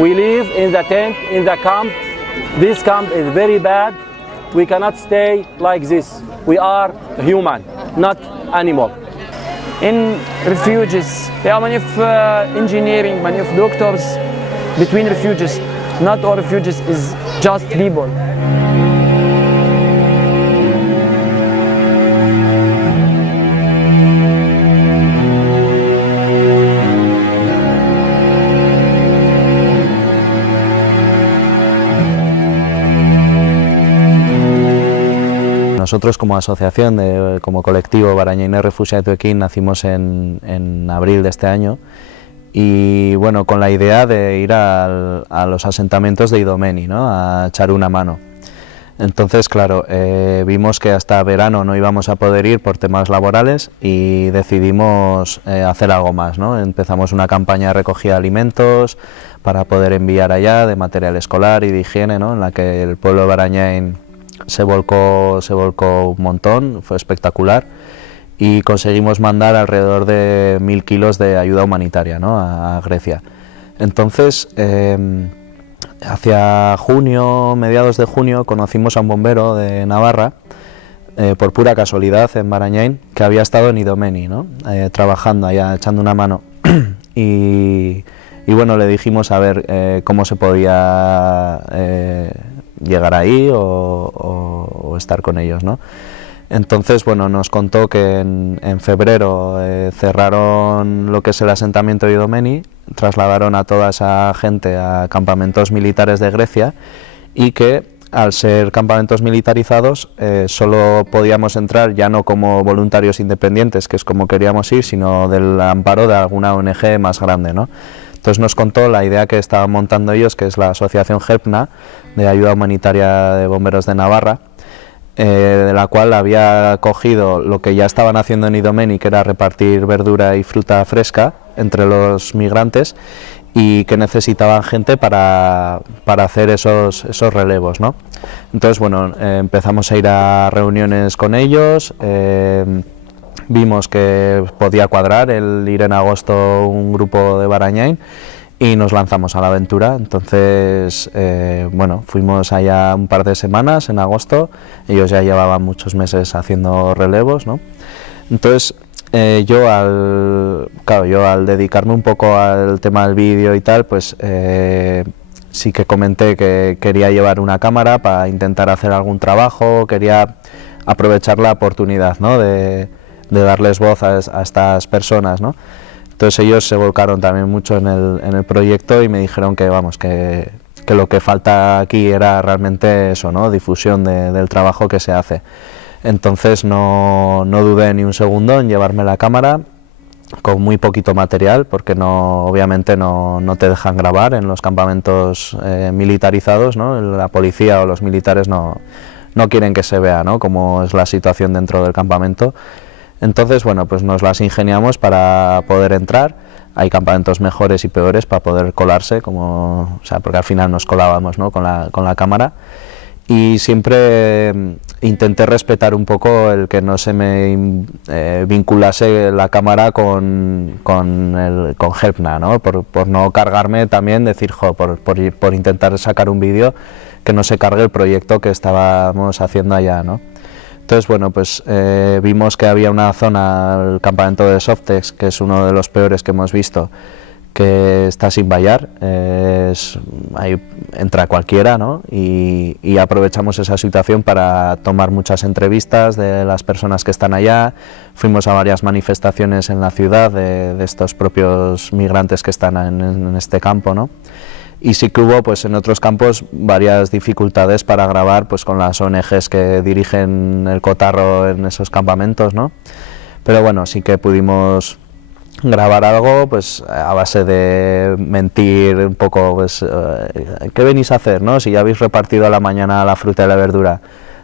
We live in the tent, in the camp. This camp is very bad. We cannot stay like this. We are human, not animal. In refugees, there are many of engineering, many of doctors between refugees. Not all refugees is just people. Nosotros como asociación, como colectivo Barañain Refugiatu Ekin, nacimos en abril de este año y bueno, con la idea de ir a los asentamientos de Idomeni, ¿no?, a echar una mano. Entonces, claro, vimos que hasta verano no íbamos a poder ir por temas laborales y decidimos hacer algo más, ¿no? Empezamos una campaña de recogida de alimentos para poder enviar allá, de material escolar y de higiene, ¿no?, en la que el pueblo de Barañain se volcó un montón, fue espectacular y conseguimos mandar alrededor de 1000 kilos de ayuda humanitaria, ¿no?, a Grecia. Entonces, hacia junio, mediados de junio, conocimos a un bombero de Navarra, por pura casualidad en Barañain, que había estado en Idomeni, ¿no?, trabajando allá, echando una mano y bueno, le dijimos a ver cómo se podía llegar ahí o estar con ellos, ¿no? Entonces, bueno, nos contó que en febrero cerraron lo que es el asentamiento de Idomeni, trasladaron a toda esa gente a campamentos militares de Grecia y que al ser campamentos militarizados solo podíamos entrar ya no como voluntarios independientes, que es como queríamos ir, sino del amparo de alguna ONG más grande, ¿no? Entonces nos contó la idea que estaban montando ellos, que es la asociación HELPNA, de ayuda humanitaria de bomberos de Navarra, de la cual había cogido lo que ya estaban haciendo en Idomeni, que era repartir verdura y fruta fresca entre los migrantes, y que necesitaban gente para hacer esos relevos, ¿no? Entonces, bueno, empezamos a ir a reuniones con ellos, vimos que podía cuadrar el ir en agosto un grupo de Barañain y nos lanzamos a la aventura. Entonces, bueno, fuimos allá un par de semanas en agosto, ellos ya llevaban muchos meses haciendo relevos, ¿no? Entonces, yo al dedicarme un poco al tema del vídeo y tal, pues sí que comenté que quería llevar una cámara para intentar hacer algún trabajo, quería aprovechar la oportunidad, ¿no?, de darles voz a estas personas, ¿no? Entonces ellos se volcaron también mucho en el proyecto y me dijeron que, vamos, que lo que falta aquí era realmente eso, ¿no?, difusión del trabajo que se hace. Entonces no dudé ni un segundo en llevarme la cámara con muy poquito material, porque obviamente no te dejan grabar en los campamentos militarizados, ¿no? La policía o los militares no quieren que se vea, ¿no?, cómo es la situación dentro del campamento. Entonces, bueno, pues nos las ingeniamos para poder entrar. Hay campamentos mejores y peores para poder colarse, porque al final nos colábamos, ¿no?, con la cámara. Y siempre intenté respetar un poco el que no se me vinculase la cámara con HELPNA, ¿no?, por no cargarme también, decir, por intentar sacar un vídeo, que no se cargue el proyecto que estábamos haciendo allá, ¿no? Entonces, bueno, pues vimos que había una zona, el campamento de Softex, que es uno de los peores que hemos visto, que está sin vallar, ahí entra cualquiera, ¿no? Y aprovechamos esa situación para tomar muchas entrevistas de las personas que están allá. Fuimos a varias manifestaciones en la ciudad de estos propios migrantes que están en este campo, ¿no? Y sí que hubo, pues, en otros campos varias dificultades para grabar, pues, con las ONGs que dirigen el cotarro en esos campamentos, ¿no? Pero bueno, sí que pudimos grabar algo, pues, a base de mentir un poco, pues, ¿qué venís a hacer, no? Si ya habéis repartido a la mañana la fruta y la verdura.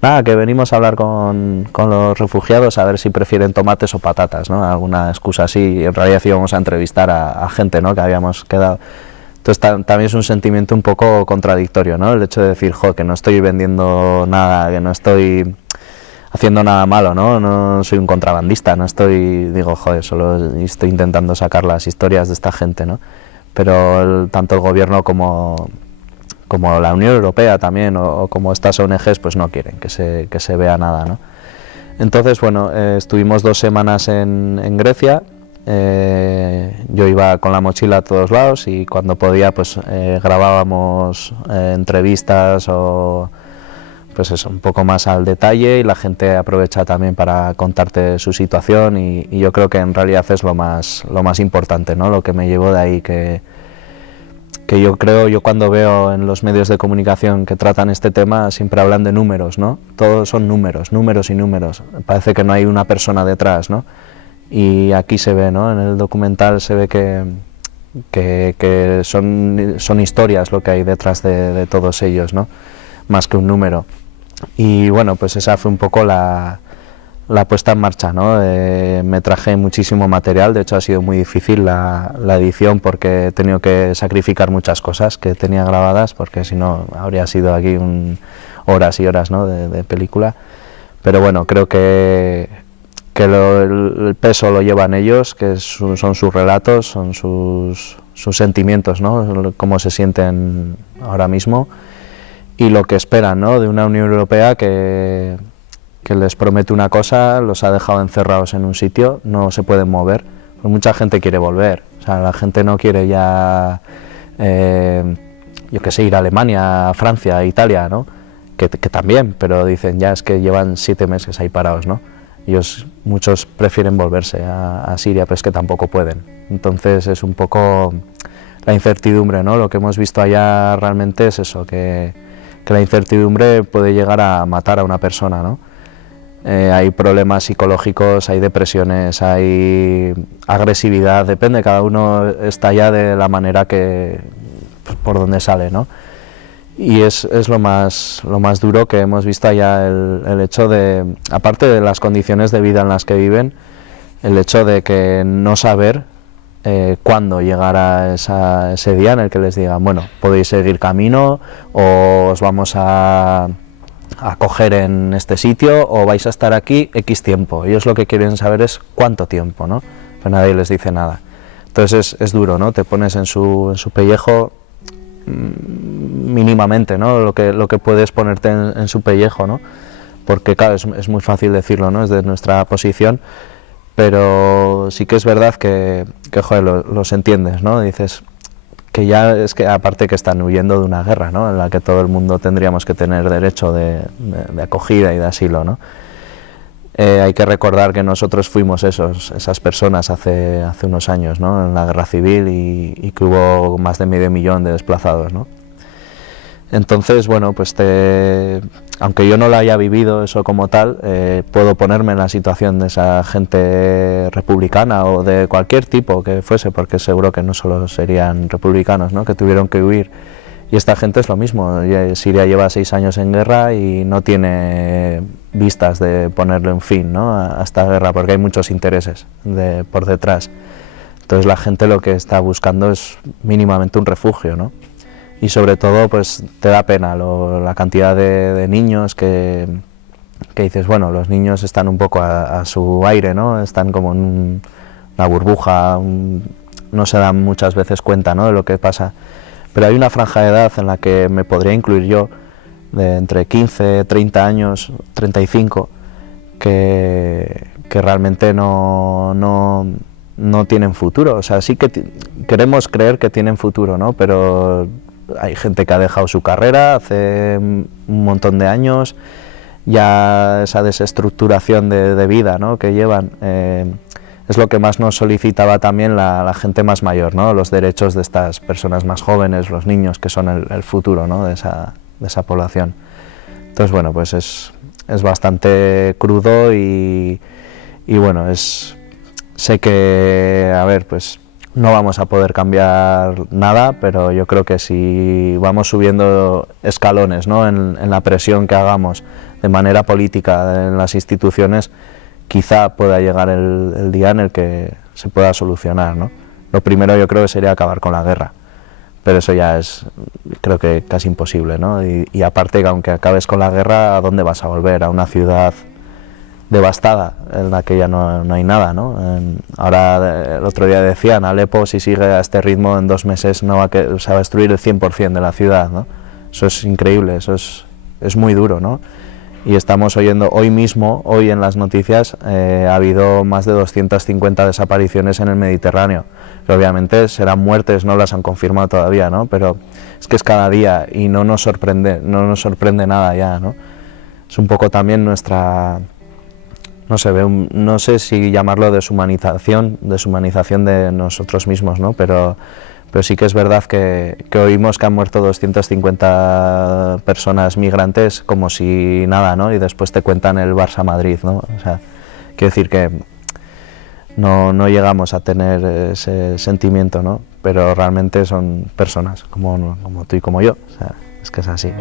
Nada, que venimos a hablar con los refugiados a ver si prefieren tomates o patatas, ¿no? Alguna excusa así. En realidad íbamos a entrevistar a gente, ¿no?, que habíamos quedado. Entonces también es un sentimiento un poco contradictorio, ¿no?, el hecho de decir, que no estoy vendiendo nada, que no estoy haciendo nada malo, no soy un contrabandista, solo estoy intentando sacar las historias de esta gente, ¿no? pero tanto el gobierno como la Unión Europea también, o como estas ONGs, pues no quieren que se vea nada, ¿no? Entonces, bueno, estuvimos 2 semanas en Grecia. Yo iba con la mochila a todos lados y cuando podía pues grabábamos entrevistas o pues eso, un poco más al detalle, y la gente aprovecha también para contarte su situación, y yo creo que en realidad es lo más importante, ¿no? Lo que me llevo de ahí, que yo creo, yo cuando veo en los medios de comunicación que tratan este tema siempre hablan de números, ¿no? Todos son números, números y números, parece que no hay una persona detrás, ¿no? Y aquí se ve, ¿no? En el documental se ve que son historias lo que hay detrás de todos ellos, ¿no? Más que un número. Y bueno, pues esa fue un poco la puesta en marcha, ¿no? Me traje muchísimo material, de hecho ha sido muy difícil la edición porque he tenido que sacrificar muchas cosas que tenía grabadas, porque si no habría sido aquí horas y horas, ¿no? de película. Pero bueno, creo que el peso lo llevan ellos, que son sus relatos, son sus sentimientos, ¿no? Cómo se sienten ahora mismo y lo que esperan, ¿no? De una Unión Europea que les promete una cosa, los ha dejado encerrados en un sitio, no se pueden mover, pues mucha gente quiere volver, o sea, la gente no quiere ya, yo qué sé, ir a Alemania, a Francia, a Italia, ¿no? Que también, pero dicen ya es que llevan 7 meses ahí parados, ¿no? Muchos prefieren volverse a Siria, pero es que tampoco pueden. Entonces es un poco la incertidumbre, ¿no? Lo que hemos visto allá realmente es eso, que la incertidumbre puede llegar a matar a una persona, ¿no? Hay problemas psicológicos, hay depresiones, hay agresividad, depende, cada uno está allá de la manera que por donde sale, ¿no? Y es lo más duro que hemos visto allá, el hecho de, aparte de las condiciones de vida en las que viven, el hecho de que no saber cuándo llegará ese día en el que les digan, bueno, podéis seguir camino, o os vamos a coger en este sitio, o vais a estar aquí X tiempo. Ellos lo que quieren saber es cuánto tiempo, ¿no? Pero nadie les dice nada. Entonces es duro, ¿no? Te pones en su pellejo mínimamente, ¿no? Lo que puedes ponerte en su pellejo, ¿no? Porque claro, es muy fácil decirlo, ¿no? Desde nuestra posición, pero sí que es verdad que joder, los entiendes, ¿no? Dices que ya es que aparte que están huyendo de una guerra, ¿no? En la que todo el mundo tendríamos que tener derecho de acogida y de asilo, ¿no? Hay que recordar que nosotros fuimos esas personas hace unos años, ¿no? En la guerra civil, y que hubo más de 500.000 de desplazados, ¿no? Entonces, bueno, pues aunque yo no lo haya vivido eso como tal, puedo ponerme en la situación de esa gente republicana o de cualquier tipo que fuese, porque seguro que no solo serían republicanos, ¿no? Que tuvieron que huir. Y esta gente es lo mismo. Siria lleva 6 años en guerra y no tiene vistas de ponerle un fin, ¿no? a esta guerra, porque hay muchos intereses por detrás. Entonces la gente lo que está buscando es mínimamente un refugio, ¿no? Y sobre todo pues te da pena la cantidad de niños que dices, bueno, los niños están un poco a su aire, ¿no? Están como en una burbuja, no se dan muchas veces cuenta, ¿no? De lo que pasa. Pero hay una franja de edad en la que me podría incluir yo, de entre 15, 30 años, 35, que realmente no tienen futuro. O sea, sí que queremos creer que tienen futuro, ¿no? Pero hay gente que ha dejado su carrera hace un montón de años, ya esa desestructuración de vida, ¿no? Que llevan. Es lo que más nos solicitaba también la gente más mayor, ¿no? Los derechos de estas personas más jóvenes, los niños, que son el futuro, ¿no? de esa población. Entonces, bueno, pues es bastante crudo y bueno, sé que, a ver, pues no vamos a poder cambiar nada, pero yo creo que si vamos subiendo escalones, ¿no? en la presión que hagamos de manera política en las instituciones, quizá pueda llegar el día en el que se pueda solucionar, ¿no? Lo primero yo creo que sería acabar con la guerra, pero eso ya es, creo que casi imposible, ¿no? Y aparte que aunque acabes con la guerra, ¿a dónde vas a volver? A una ciudad devastada, en la que ya no hay nada, ¿no? Ahora, el otro día decían, Alepo, si sigue a este ritmo, en 2 meses no se va a destruir el 100% de la ciudad, ¿no? Eso es increíble, eso es muy duro, ¿no? Y estamos oyendo hoy mismo, hoy en las noticias, ha habido más de 250 desapariciones en el Mediterráneo, que obviamente serán muertes, no las han confirmado todavía, ¿no? Pero es que es cada día y no nos sorprende nada ya, ¿no? Es un poco también nuestra, no sé, no sé si llamarlo deshumanización de nosotros mismos, ¿no? Pero sí que es verdad que oímos que han muerto 250 personas migrantes como si nada, ¿no? Y después te cuentan el Barça-Madrid, ¿no? O sea, quiero decir que no llegamos a tener ese sentimiento, ¿no? Pero realmente son personas como tú y como yo, o sea, es que es así.